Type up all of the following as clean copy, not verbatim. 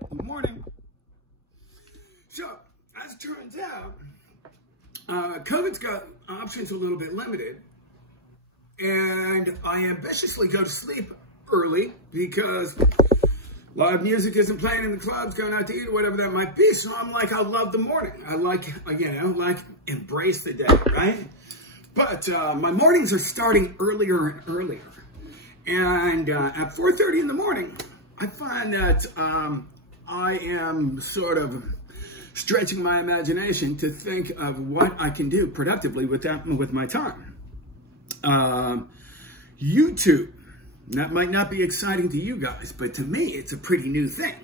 Good morning. So, as it turns out, COVID's got options a little bit limited, and I ambitiously go to sleep early because live music isn't playing in the clubs, going out to eat or whatever that might be. So I'm like, I love the morning. I like embrace the day, right? But my mornings are starting earlier and earlier. And at 4:30 in the morning, I find that I am sort of stretching my imagination to think of what I can do productively with my time. YouTube, that might not be exciting to you guys, but to me, it's a pretty new thing.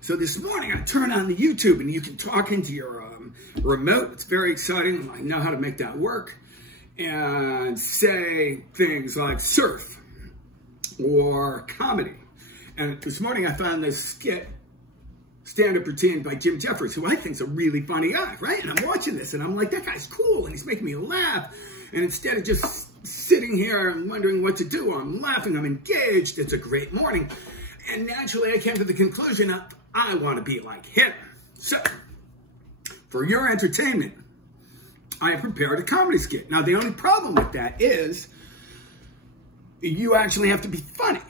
So this morning, I turn on the YouTube and you can talk into your remote. It's very exciting. I know how to make that work. And say things like surf or comedy. And this morning, I found this skit, stand-up routine by Jim Jeffries, who I think is a really funny guy, right? And I'm watching this, and I'm like, that guy's cool, and he's making me laugh. And instead of just sitting here and wondering what to do, I'm laughing, I'm engaged, it's a great morning. And naturally, I came to the conclusion that I want to be like him. So, for your entertainment, I prepared a comedy skit. Now, the only problem with that is you actually have to be funny.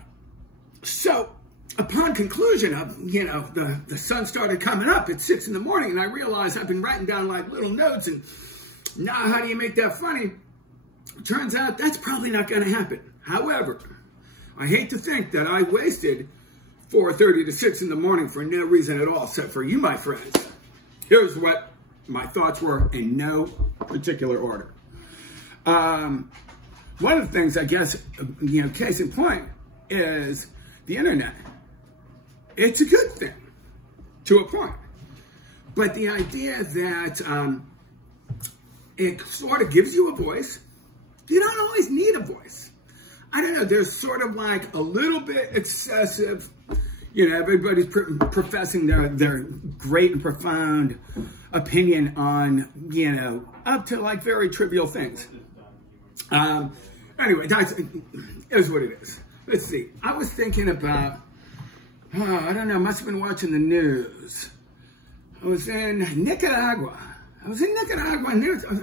So, upon conclusion of, the sun started coming up at 6 in the morning, and I realized I've been writing down like little notes, and now how do you make that funny? Turns out that's probably not going to happen. However, I hate to think that I wasted 4:30 to 6 in the morning for no reason at all, except for you, my friends. Here's what my thoughts were in no particular order. One of the things, I guess, case in point, is the internet. It's a good thing, to a point. But the idea that it sort of gives you a voice, you don't always need a voice. I don't know, there's sort of like a little bit excessive, everybody's professing their great and profound opinion on, up to like very trivial things. Anyway, that is what it is. Let's see. I was thinking about, I don't know, must have been watching the news. I was in Nicaragua. And there's a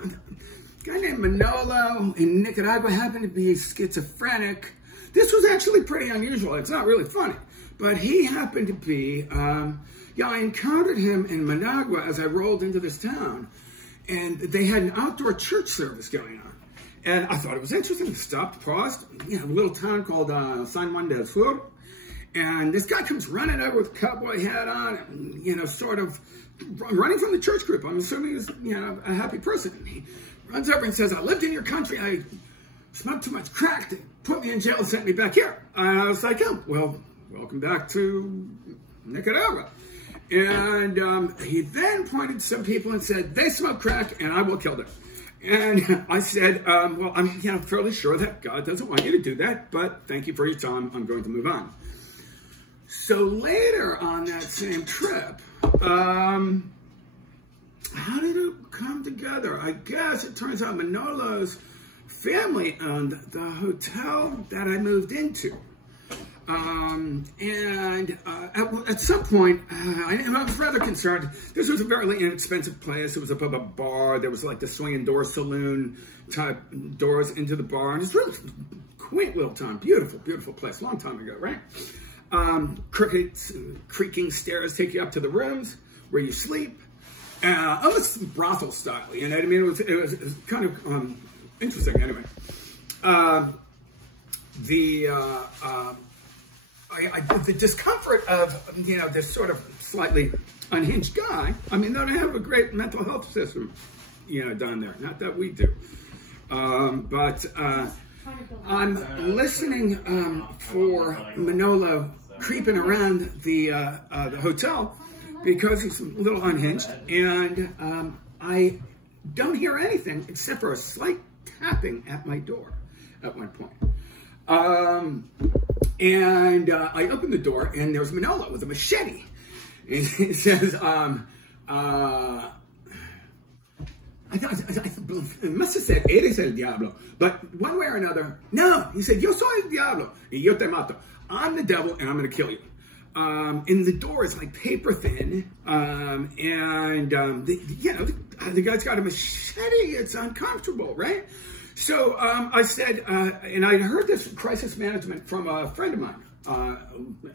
guy named Manolo in Nicaragua happened to be schizophrenic. This was actually pretty unusual. It's not really funny. But he happened to be, I encountered him in Managua as I rolled into this town. And they had an outdoor church service going on. And I thought it was interesting. Stopped, paused. A little town called San Juan del Sur. And this guy comes running over with a cowboy hat on, and, sort of running from the church group. I'm assuming he's, a happy person. And he runs over and says, I lived in your country. I smoked too much crack. They put me in jail and sent me back here. And I was like, oh, well, welcome back to Nicaragua. And he then pointed to some people and said, they smoke crack and I will kill them. And I said, well, I'm fairly sure that God doesn't want you to do that, but thank you for your time. I'm going to move on. So later on that same trip, how did it come together? I guess it turns out Manolo's family owned the hotel that I moved into. At some point, I was rather concerned. This was a very inexpensive place. It was above a bar. There was like the swinging door saloon type doors into the bar. And it's really quaint little town. Beautiful, beautiful place. Long time ago, right? Creaking stairs take you up to the rooms where you sleep. Almost brothel style, I mean? It was kind of interesting, anyway. The discomfort of, this sort of slightly unhinged guy, I mean, they have a great mental health system, down there. Not that we do. But I'm listening for Manolo creeping around the hotel because he's a little unhinged. And I don't hear anything except for a slight tapping at my door at one point. I open the door, and there's Manolo with a machete. And he says, it must have said, eres el diablo. But one way or another, no. He said, yo soy el diablo, y yo te mato. I'm the devil, and I'm going to kill you. and the door is like paper thin, the guy's got a machete. It's uncomfortable, right? So I said, and I heard this crisis management from a friend of mine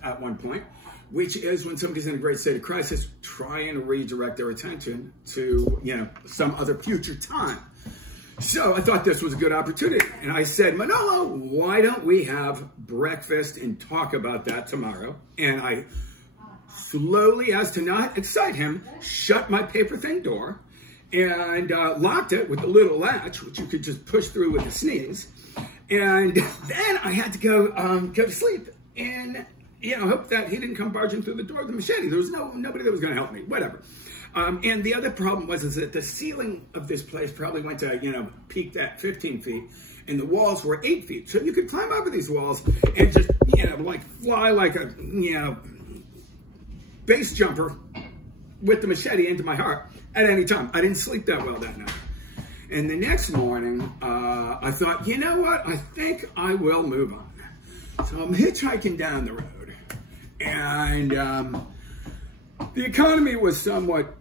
at one point, which is when somebody's in a great state of crisis, try and redirect their attention to, some other future time. So I thought this was a good opportunity. And I said, Manolo, why don't we have breakfast and talk about that tomorrow? And I slowly, as to not excite him, shut my paper thin door and locked it with a little latch, which you could just push through with a sneeze. And then I had to go to sleep and, hope that he didn't come barging through the door with the machete. There was nobody that was going to help me, whatever. And the other problem was that the ceiling of this place probably went to, peaked at 15 feet, and the walls were 8 feet. So you could climb over these walls and just, like fly like a, base jumper with the machete into my heart at any time. I didn't sleep that well that night. And the next morning, I thought, you know what? I think I will move on. So I'm hitchhiking down the road, and the economy was somewhat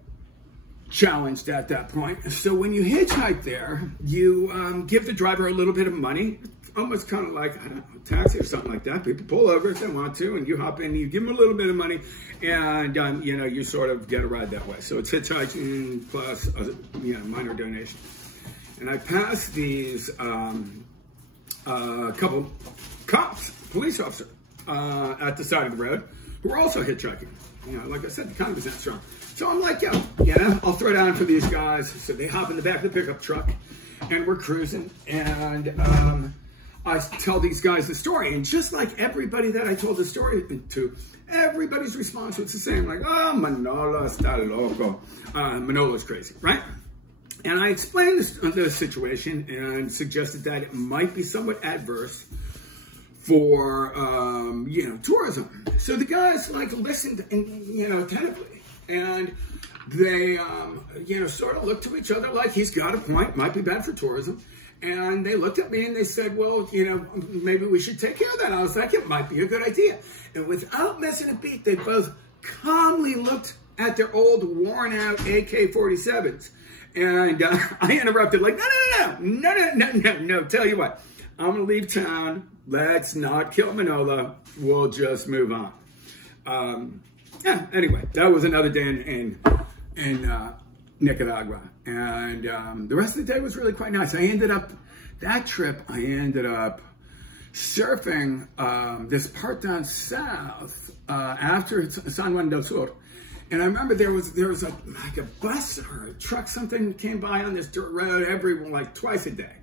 challenged at that point. So when you hitchhike there, you give the driver a little bit of money, almost kind of like, I don't know, a taxi or something like that. People pull over if they want to, and you hop in, you give them a little bit of money, and you sort of get a ride that way. So it's hitchhiking plus a minor donation. And I passed these couple cops, police officer, at the side of the road, who were also hitchhiking. Like I said, the economy's not strong. So I'm like, I'll throw down for these guys. So they hop in the back of the pickup truck, and we're cruising. And I tell these guys the story. And just like everybody that I told the story to, everybody's response was the same. Like, oh, Manolo está loco. Manolo's crazy, right? And I explained the situation and suggested that it might be somewhat adverse for, tourism. So the guys listened and, attentively, and they, sort of looked to each other like he's got a point, might be bad for tourism. And they looked at me and they said, well, maybe we should take care of that. I was like, it might be a good idea. And without missing a beat, they both calmly looked at their old worn out AK-47s. And I interrupted like, no, tell you what, I'm going to leave town. Let's not kill Manolo. We'll just move on. Anyway, that was another day in Nicaragua. And the rest of the day was really quite nice. I ended up surfing this part down south after San Juan del Sur. And I remember there was a bus or a truck, something came by on this dirt road twice a day.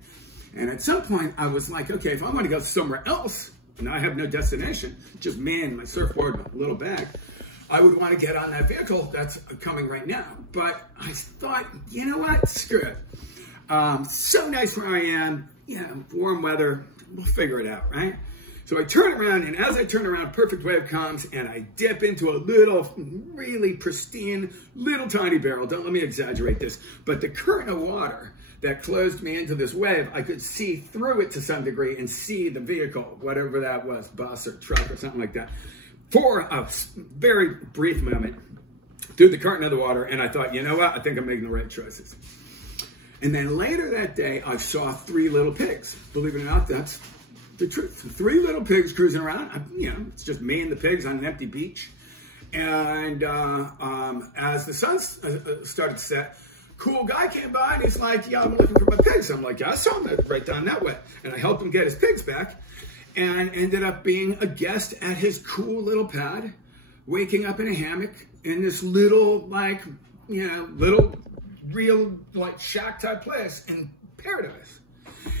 And at some point I was like, okay, if I want to go somewhere else and I have no destination, just me and my surfboard, my little bag, I would want to get on that vehicle that's coming right now. But I thought, you know what, screw it. So nice where I am, warm weather, we'll figure it out, right? So I turn around, and as I turn around, perfect wave comes, and I dip into a little, really pristine, little tiny barrel. Don't let me exaggerate this, but the current of water that closed me into this wave, I could see through it to some degree and see the vehicle, whatever that was, bus or truck or something like that, for a very brief moment through the current of the water. And I thought, you know what? I think I'm making the right choices. And then later that day, I saw 3 little pigs. Believe it or not, that's the truth. 3 little pigs cruising around. It's just me and the pigs on an empty beach. And as the sun started to set, cool guy came by and he's like, yeah, I'm looking for my pigs. I'm like, yeah, I saw him right down that way. And I helped him get his pigs back and ended up being a guest at his cool little pad, waking up in a hammock in this little, little real, shack type place in paradise.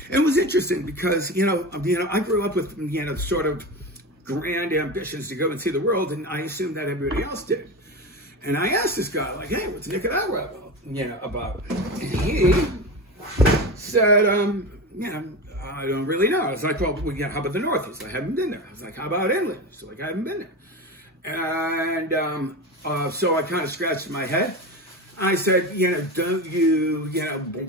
It was interesting because, I grew up with, sort of grand ambitions to go and see the world, and I assumed that everybody else did. And I asked this guy, like, hey, what's Nicaragua about? And he said, I don't really know. I was like, well, how about the North? He's like, I haven't been there. I was like, how about inland? He's like, I haven't been there. And so I kind of scratched my head. I said, don't you,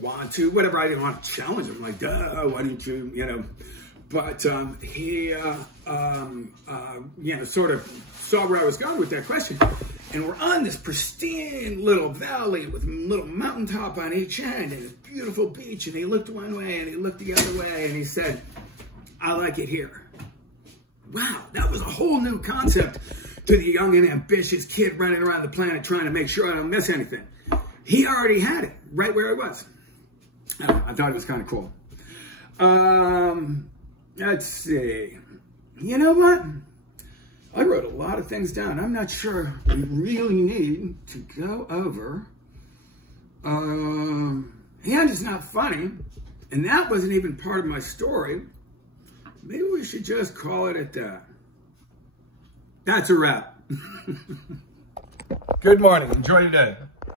want to, whatever. I didn't want to challenge him. Like, duh, why don't you, But he, sort of saw where I was going with that question. And we're on this pristine little valley with a little mountaintop on each end and a beautiful beach. And he looked one way and he looked the other way and he said, I like it here. Wow, that was a whole new concept to the young and ambitious kid running around the planet trying to make sure I don't miss anything. He already had it right where I was. I thought it was kind of cool. Let's see. You know what? I wrote a lot of things down. I'm not sure we really need to go over. And it's not funny. And that wasn't even part of my story. Maybe we should just call it at that. That's a wrap. Good morning. Enjoy your day.